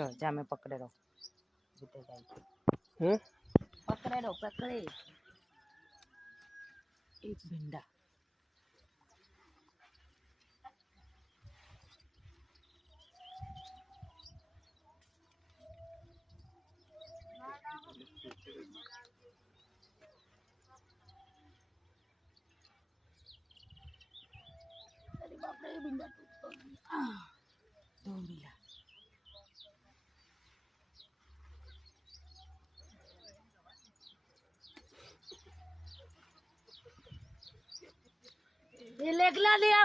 लो जा मैं पकड़े रहो जीते जाए पकड़े रहो पकड़े एक भिंडा अरे बाप रे भिंडा दो मिला ये लेगला लिया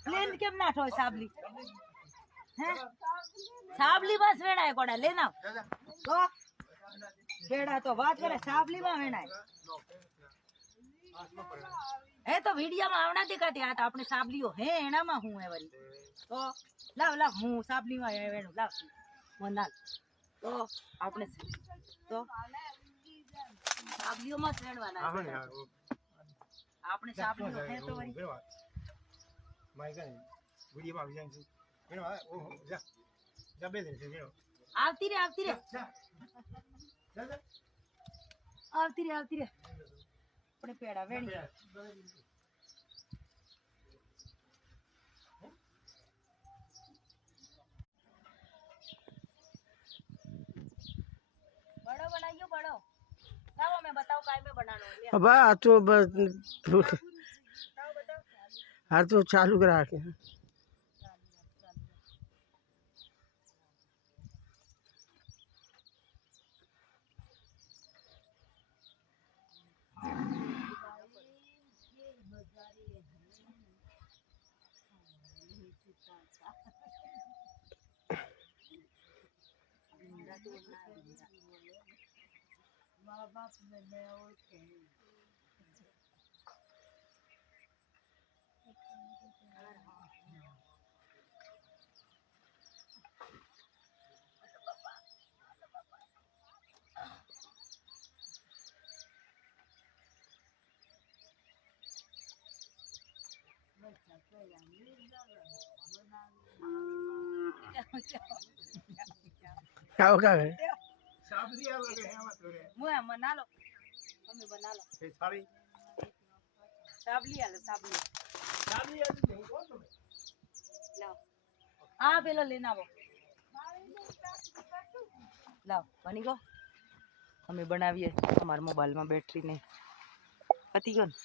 प्लेन केम ना ठोय साबली हैं साबली बस वेणा है कोड़ा लेना तो बेड़ा तो बात करे साबली में वेणा है तो वीडियो में आवना दिखाती आ तो अपने साबलीओ है एना में हूं है वरी तो लाव लाव हूं साबली में वेणु लाव मोनाल तो अपने तो साबलीओ में वेणवाना आपने साबलीओ है तो वरी माय का वीडियो में आवी जाए वेणवा ओ जा जा बेले से वेणो आवती रे आवती रे आवती रे अपने पेड़ा वेणी बड़ो बनाइयो बड़ो लाओ मैं बताओ काय में बनानो है अब आ तो बस हाँ तो चालू करा के क्या होगा है साबली आ गए हैं मत रे मुए बना लो हमें बना लो ए साड़ी साबली आलो साबली साबली आ गई कौन तुम्हें लाओ हाँ पेलो लेना वो लाओ बनी गो हमें बनाविए हमारे मोबाइल में बैटरी नहीं पति गन